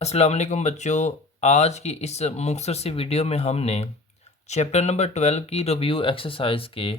अस्सलाम वालेकुम बच्चों। आज की इस मुख्तसर सी वीडियो में हमने चैप्टर नंबर 12 की रिव्यू एक्सरसाइज के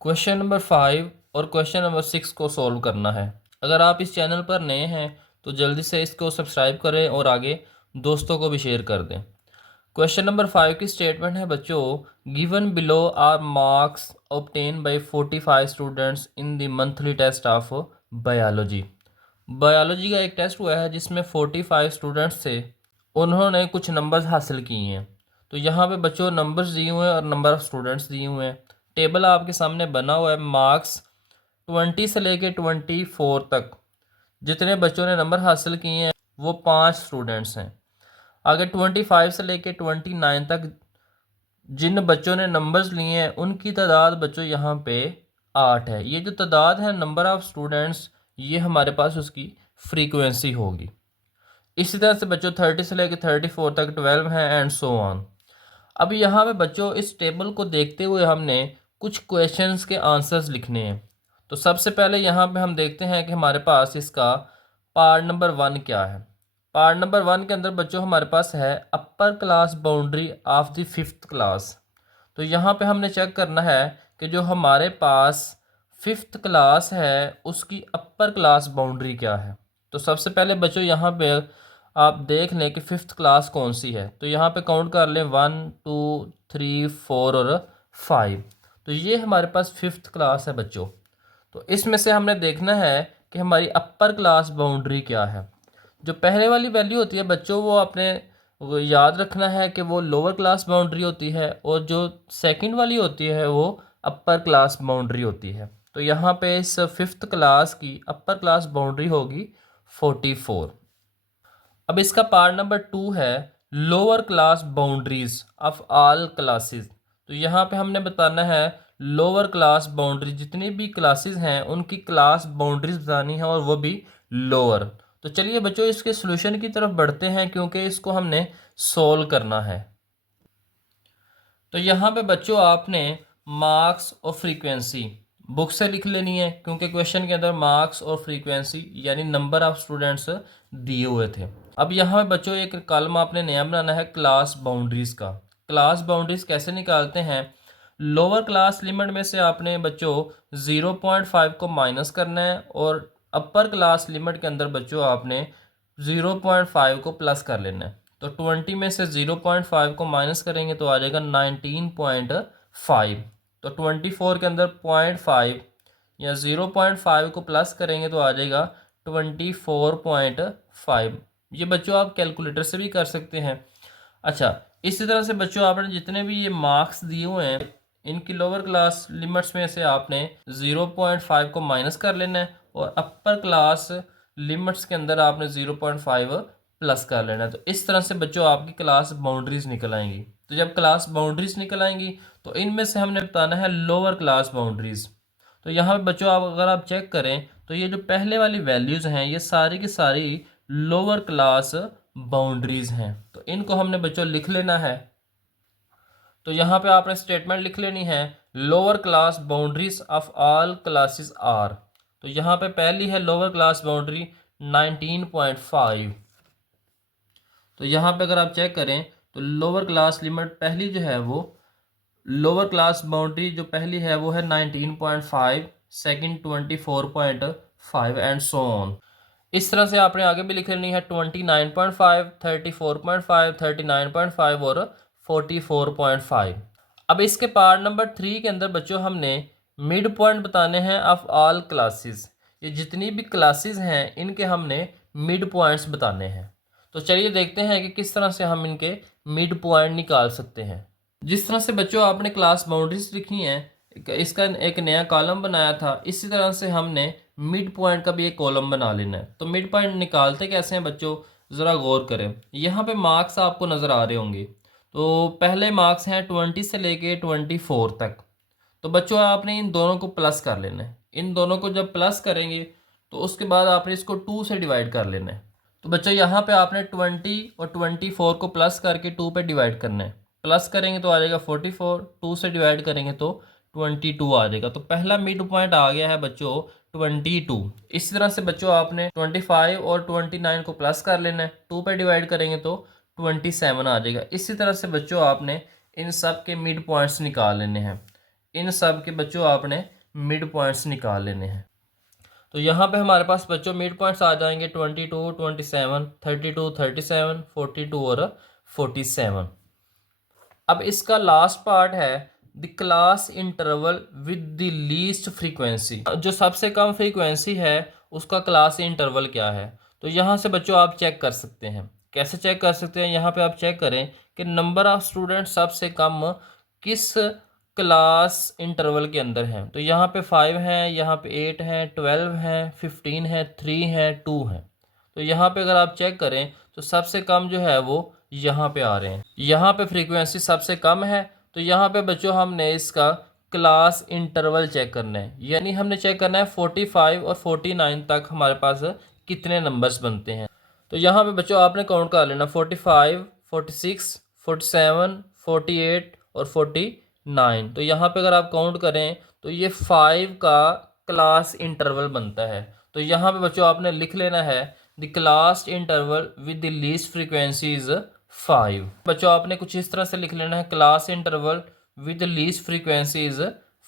क्वेश्चन नंबर 5 और क्वेश्चन नंबर 6 को सॉल्व करना है। अगर आप इस चैनल पर नए हैं तो जल्दी से इसको सब्सक्राइब करें और आगे दोस्तों को भी शेयर कर दें। क्वेश्चन नंबर 5 की स्टेटमेंट है बच्चों, given below are marks obtain by 45 students in the monthly test of biology. Biology का एक टेस्ट हुआ है जिसमें 45 स्टूडेंट्स थे, उन्होंने कुछ नंबर्स हासिल किए हैं। तो यहाँ पे बच्चों नंबर्स दिए हुए हैं और नंबर ऑफ़ स्टूडेंट्स दिए हुए हैं। टेबल आपके सामने बना हुआ है। मार्क्स 20 से लेके 24 तक जितने बच्चों ने नंबर हासिल किए हैं वो 5 स्टूडेंट्स हैं। आगे 25 से लेके 29 तक जिन बच्चों ने नंबर्स लिए हैं उनकी तादाद बच्चों यहाँ पे 8 है। ये जो तादाद है नंबर ऑफ़ स्टूडेंट्स, ये हमारे पास उसकी फ्रीक्वेंसी होगी। इसी तरह से बच्चों 30 से लेकर 34 तक 12 है एंड सो ऑन। अब यहाँ पे बच्चों इस टेबल को देखते हुए हमने कुछ क्वेश्चंस के आंसर्स लिखने हैं। तो सबसे पहले यहाँ पे हम देखते हैं कि हमारे पास इसका पार्ट नंबर 1 क्या है। पार्ट नंबर 1 के अंदर बच्चों हमारे पास है upper class boundary of the 5th class. तो यहाँ पे हमने चेक करना है कि जो हमारे पास 5th क्लास है उसकी अपर क्लास बाउंड्री क्या है। तो सबसे पहले बच्चों यहाँ पे आप देख लें कि 5th क्लास कौन सी है। तो यहाँ पे काउंट कर लें 1 2 3 4 और 5। तो ये हमारे पास 5th क्लास है बच्चों। तो इसमें से हमने देखना है कि हमारी अपर क्लास बाउंड्री क्या है। जो पहले वाली वैल्यू होती है बच्चों वो याद रखना है कि वो लोअर क्लास बाउंड्री होती है और जो सेकंड वाली होती है वो अपर क्लास बाउंड्री होती है। तो यहाँ पे इस 5th क्लास की अपर क्लास बाउंड्री होगी 44। अब इसका पार्ट नंबर 2 है lower class boundaries of all classes. तो यहाँ पे हमने बताना है लोअर क्लास बाउंड्री, जितनी भी क्लासेस हैं उनकी क्लास बाउंड्रीज बतानी है और वो भी लोअर। तो चलिए बच्चों इसके सॉल्यूशन की तरफ बढ़ते हैं क्योंकि इसको हमने सॉल्व करना है। तो यहाँ पे बच्चों आपने मार्क्स और फ्रीक्वेंसी बुक से लिख लेनी है क्योंकि क्वेश्चन के अंदर मार्क्स और फ्रीक्वेंसी यानी नंबर ऑफ स्टूडेंट्स दिए हुए थे। अब यहाँ पे बच्चों एक कॉलम आपने नया बनाना है क्लास बाउंड्रीज का। क्लास बाउंड्रीज कैसे निकालते हैं? लोअर क्लास लिमिट में से आपने बच्चों 0.5 को माइनस करना है और अपर क्लास लिमिट के अंदर बच्चों आपने 0.5 को प्लस कर लेना है। तो 20 में से 0.5 को माइनस करेंगे तो आ जाएगा 19.5। तो 24 के अंदर 0.5 या 0.5 को प्लस करेंगे तो आ जाएगा 24.5। ये बच्चों आप कैलकुलेटर से भी कर सकते हैं। अच्छा, इसी तरह से बच्चों आपने जितने भी ये मार्क्स दिए हुए हैं इनकी लोअर क्लास लिमिट्स में से आपने 0.5 को माइनस कर लेना है और अपर क्लास लिमिट्स के अंदर आपने 0.5 प्लस कर लेना है। तो इस तरह से बच्चों आपकी क्लास बाउंड्रीज निकल आएंगी। तो जब क्लास बाउंड्रीज निकल आएंगी तो इनमें से हमने बताना है लोअर क्लास बाउंड्रीज। तो यहाँ पे बच्चों अगर आप चेक करें तो ये जो पहले वाली वैल्यूज़ हैं ये सारी की सारी लोअर क्लास बाउंड्रीज हैं। तो इनको हमने बच्चों लिख लेना है। तो यहाँ पे आपने स्टेटमेंट लिख लेनी है lower class boundaries of all classes are. तो यहाँ पे पहली है लोअर क्लास बाउंड्री 19.5। तो यहाँ पे अगर आप चेक करें तो लोअर क्लास लिमिट पहली जो है वो लोअर क्लास बाउंड्री जो पहली है वो है 19.5, सेकंड 24.5 एंड सो ऑन। इस तरह से आपने आगे भी लिख लेनी है 29.5, 34.5, 39.5 और 44.5। अब इसके पार्ट नंबर 3 के अंदर बच्चों हमने मिड पॉइंट बताने हैं ऑफ ऑल क्लासेस। ये जितनी भी क्लासेस हैं इनके हमने मिड पॉइंट्स बताने हैं। तो चलिए देखते हैं कि किस तरह से हम इनके मिड पॉइंट निकाल सकते हैं। जिस तरह से बच्चों आपने क्लास बाउंड्रीज लिखी हैं, इसका एक नया कॉलम बनाया था, इसी तरह से हमने मिड पॉइंट का भी एक कॉलम बना लेना है। तो मिड पॉइंट निकालते कैसे हैं बच्चों, ज़रा गौर करें। यहाँ पे मार्क्स आपको नज़र आ रहे होंगे। तो पहले मार्क्स हैं 20 से लेके 24 तक। तो बच्चों आपने इन दोनों को प्लस कर लेना है। इन दोनों को जब प्लस करेंगे तो उसके बाद आपने इसको 2 से डिवाइड कर लेना है। तो बच्चों यहाँ पे आपने 20 और 24 को प्लस करके 2 पे डिवाइड करना है। प्लस करेंगे तो आ जाएगा 44, 2 से डिवाइड करेंगे तो 22 आ जाएगा। तो पहला मिड पॉइंट आ गया है बच्चों 22। इसी तरह से बच्चों आपने 25 और 29 को प्लस कर लेना है, 2 पे डिवाइड करेंगे तो 27 आ जाएगा। इसी तरह से बच्चों आपने इन सब के मिड पॉइंट्स निकाल लेने हैं, इन सब के बच्चों आपने मिड पॉइंट्स निकाल लेने हैं। तो यहाँ पे हमारे पास बच्चों मिड पॉइंट्स आ जाएंगे 22, 27, 32, 37, 42 और 47। अब इसका लास्ट पार्ट है the class interval with the least frequency. जो सबसे कम फ्रीक्वेंसी है उसका क्लास इंटरवल क्या है। तो यहाँ से बच्चों आप चेक कर सकते हैं। कैसे चेक कर सकते हैं, यहाँ पे आप चेक करें कि नंबर ऑफ स्टूडेंट सबसे कम किस क्लास इंटरवल के अंदर हैं। तो यहाँ पे 5 है, यहाँ पे 8 है, 12 है, 15 है, 3 है, 2 है। तो यहाँ पे अगर आप चेक करें तो सबसे कम जो है वो यहाँ पे आ रहे हैं, यहाँ पे फ्रीक्वेंसी सबसे कम है। तो यहाँ पे बच्चों हमने इसका क्लास इंटरवल चेक करना है, यानी हमने चेक करना है 45 और 49 तक हमारे पास कितने नंबर्स बनते हैं। तो यहाँ पे बच्चों आपने काउंट कर लेना 45, 46, 47, 48 और 49। तो यहाँ पे अगर आप काउंट करें तो ये 5 का क्लास इंटरवल बनता है। तो यहाँ पे बच्चों आपने लिख लेना है the class interval with the least frequency is 5। बच्चों आपने कुछ इस तरह से लिख लेना है class interval with the least frequency is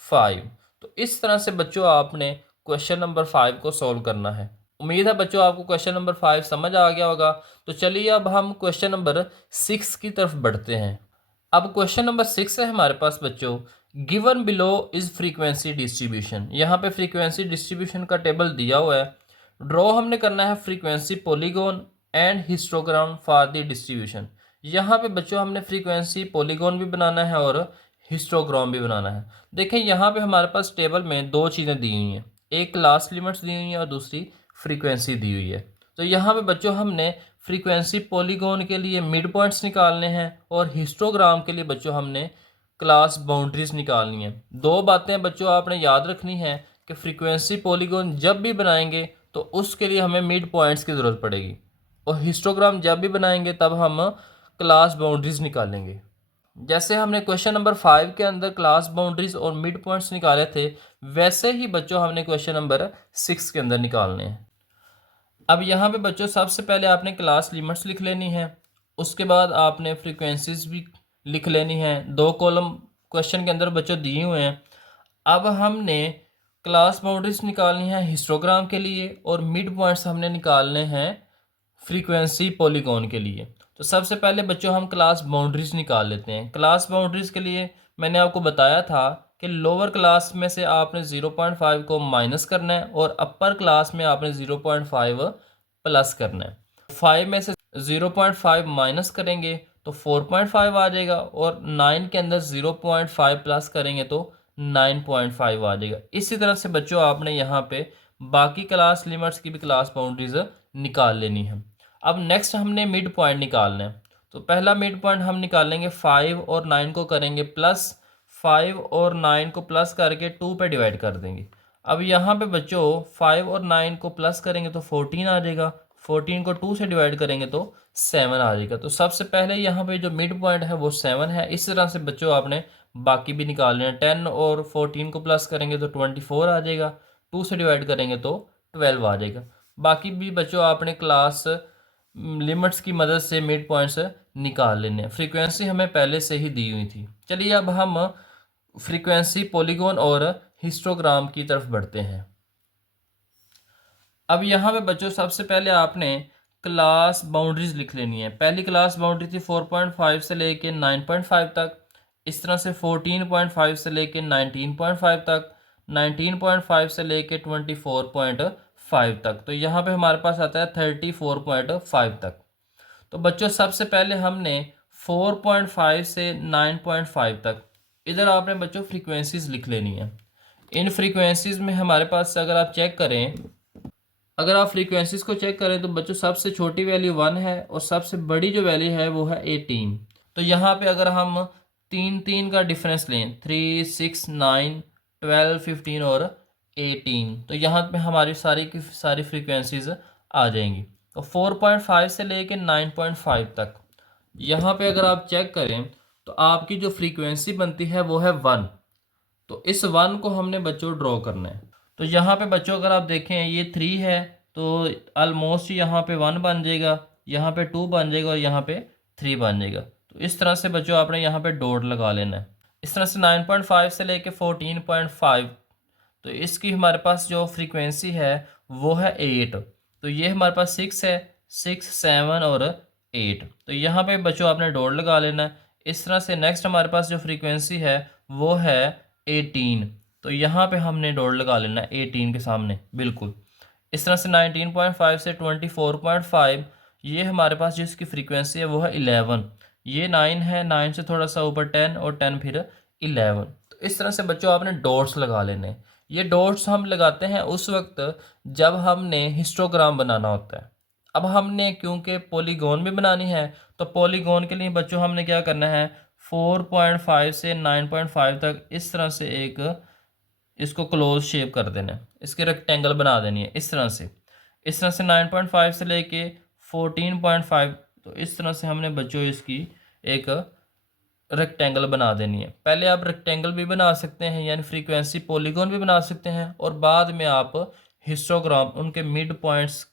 5। तो इस तरह से बच्चों आपने क्वेश्चन नंबर 5 को सॉल्व करना है। उम्मीद है बच्चों आपको क्वेश्चन नंबर 5 समझ आ गया होगा। तो चलिए अब हम क्वेश्चन नंबर 6 की तरफ बढ़ते हैं। अब क्वेश्चन नंबर 6 है हमारे पास बच्चों, given below is frequency distribution. यहाँ पे फ्रीक्वेंसी डिस्ट्रीब्यूशन का टेबल दिया हुआ है। ड्रॉ हमने करना है frequency polygon and histogram for the distribution. यहाँ पे बच्चों हमने फ्रीक्वेंसी पॉलीगॉन भी बनाना है और हिस्टोग्राम भी बनाना है। देखें यहाँ पे हमारे पास टेबल में दो चीज़ें दी हुई हैं, एक क्लास लिमिट्स दी हुई है और दूसरी फ्रीक्वेंसी दी हुई है। तो यहाँ पे बच्चों हमने फ्रीक्वेंसी पॉलीगॉन के लिए मिड पॉइंट्स निकालने हैं और हिस्टोग्राम के लिए बच्चों हमने क्लास बाउंड्रीज निकालनी है। दो बातें बच्चों आपने याद रखनी है कि फ्रीक्वेंसी पॉलीगॉन जब भी बनाएंगे तो उसके लिए हमें मिड पॉइंट्स की ज़रूरत पड़ेगी, और हिस्टोग्राम जब भी बनाएंगे तब हम क्लास बाउंड्रीज निकालेंगे। जैसे हमने क्वेश्चन नंबर 5 के अंदर क्लास बाउंड्रीज और मिड पॉइंट्स निकाले थे, वैसे ही बच्चों हमने क्वेश्चन नंबर 6 के अंदर निकालने हैं। अब यहाँ पे बच्चों सबसे पहले आपने क्लास लिमिट्स लिख लेनी है, उसके बाद आपने फ्रीक्वेंसीज भी लिख लेनी है। दो कॉलम क्वेश्चन के अंदर बच्चों दिए हुए हैं। अब हमने क्लास बाउंड्रीज निकालनी है हिस्टोग्राम के लिए और मिड पॉइंट्स हमने निकालने हैं फ्रीक्वेंसी पॉलीगॉन के लिए। तो सबसे पहले बच्चों हम क्लास बाउंड्रीज निकाल लेते हैं। क्लास बाउंड्रीज के लिए मैंने आपको बताया था कि लोअर क्लास में से आपने 0.5 को माइनस करना है और अपर क्लास में आपने 0.5 प्लस करना है। 5 में से 0.5 माइनस करेंगे तो 4.5 आ जाएगा और 9 के अंदर 0.5 प्लस करेंगे तो 9.5 आ जाएगा। इसी तरह से बच्चों आपने यहाँ पे बाकी क्लास लिमिट्स की भी क्लास बाउंड्रीज निकाल लेनी है। अब नेक्स्ट हमने मिड पॉइंट निकालना है। तो पहला मिड पॉइंट हम निकालेंगे 5 और 9 को करेंगे प्लस, 5 और 9 को प्लस करके 2 पे डिवाइड कर देंगे। अब यहाँ पे बच्चों 5 और 9 को प्लस करेंगे तो 14 आ जाएगा, 14 को 2 से डिवाइड करेंगे तो 7 आ जाएगा। तो सबसे पहले यहाँ पे जो मिड पॉइंट है वो 7 है। इस तरह से बच्चों आपने बाकी भी निकालने हैं। 10 और 14 को प्लस करेंगे तो 24 आ जाएगा, 2 से डिवाइड करेंगे तो 12 आ जाएगा। बाकी भी बच्चों आपने क्लास लिमिट्स की मदद से मिड पॉइंट्स निकाल लेने हैं। फ्रीक्वेंसी हमें पहले से ही दी हुई थी। चलिए अब हम फ्रीक्वेंसी पॉलीगॉन और हिस्टोग्राम की तरफ बढ़ते हैं। अब यहाँ पे बच्चों सबसे पहले आपने क्लास बाउंड्रीज लिख लेनी है। पहली क्लास बाउंड्री थी 4.5 से लेके 9.5 तक, इस तरह से 14.5 से लेके 19.5 तक, 19.5 से लेके 24.5 तक। तो यहाँ पे हमारे पास आता है 34.5 तक। तो बच्चों सबसे पहले हमने 4.5 से 9.5 तक इधर आपने बच्चों फ्रीक्वेंसीज लिख लेनी है। इन फ्रीक्वेंसीज में हमारे पास अगर आप चेक करें, अगर आप फ्रीक्वेंसीज को चेक करें तो बच्चों सबसे छोटी वैल्यू 1 है और सबसे बड़ी जो वैल्यू है वो है 18। तो यहाँ पे अगर हम 3 का डिफरेंस लें, 3, 6, 9, 12, 15 और 18, तो यहाँ पे हमारी सारी की सारी फ्रीक्वेंसीज आ जाएंगी। तो 4.5 से लेके 9.5 तक यहाँ पे अगर आप चेक करें तो आपकी जो फ्रीक्वेंसी बनती है वो है 1। तो इस 1 को हमने बच्चों ड्रॉ करना है। तो यहाँ पे बच्चों अगर आप देखें ये 3 है तो ऑलमोस्ट यहाँ पे 1 बन जाएगा, यहाँ पे 2 बन जाएगा और यहाँ पे 3 बन जाएगा। तो इस तरह से बच्चों आपने यहाँ पे डॉट लगा लेना है। इस तरह से 9.5 से लेके 14.5, तो इसकी हमारे पास जो फ्रीक्वेंसी है वो है 8। तो ये हमारे पास 6 है, 6, 7 और 8। तो यहाँ पे बच्चों आपने डॉट लगा लेना है। इस तरह से नेक्स्ट हमारे पास जो फ्रीक्वेंसी है वो है 18। तो यहाँ पे हमने डॉट लगा लेना है 18 के सामने बिल्कुल। इस तरह से 19.5 से 24.5, ये हमारे पास जिसकी फ्रीक्वेंसी है वो है 11। ये 9 है, 9 से थोड़ा सा ऊपर 10 और 10 फिर 11। तो इस तरह से बच्चों आपने डॉट्स लगा लेने हैं। ये डॉट्स हम लगाते हैं उस वक्त जब हमने हिस्टोग्राम बनाना होता है। अब हमने क्योंकि पॉलीगॉन भी बनानी है, तो पॉलीगॉन के लिए बच्चों हमने क्या करना है, 4.5 से 9.5 तक इस तरह से एक इसको क्लोज शेप कर देना है, इसके रेक्टेंगल बना देनी है इस तरह से। इस तरह से 9.5 से लेके 14.5, तो इस तरह से हमने बच्चों इसकी एक रेक्टेंगल बना देनी है। पहले आप रेक्टेंगल भी बना सकते हैं यानी फ्रीक्वेंसी पॉलीगॉन भी बना सकते हैं, और बाद में आप हिस्टोग्राम उनके मिड पॉइंट्स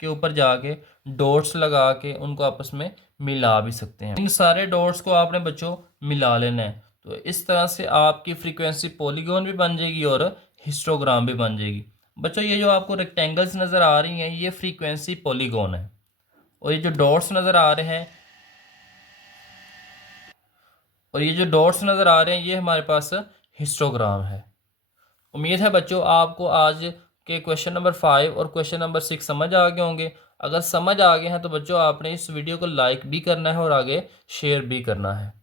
के ऊपर जाके डॉट्स लगा के उनको आपस में मिला भी सकते हैं। इन सारे डॉट्स को आपने बच्चों मिला लेना है। तो इस तरह से आपकी फ्रीक्वेंसी पॉलीगॉन भी बन जाएगी और हिस्टोग्राम भी बन जाएगी। बच्चों ये जो आपको रेक्टेंगल्स नज़र आ रही हैं ये फ्रीक्वेंसी पॉलीगॉन है, और ये जो डॉट्स नज़र आ रहे हैं ये हमारे पास हिस्टोग्राम है। उम्मीद है बच्चों आपको आज के क्वेश्चन नंबर 5 और क्वेश्चन नंबर 6 समझ आ गए होंगे। अगर समझ आ गए हैं तो बच्चों आपने इस वीडियो को लाइक भी करना है और आगे शेयर भी करना है।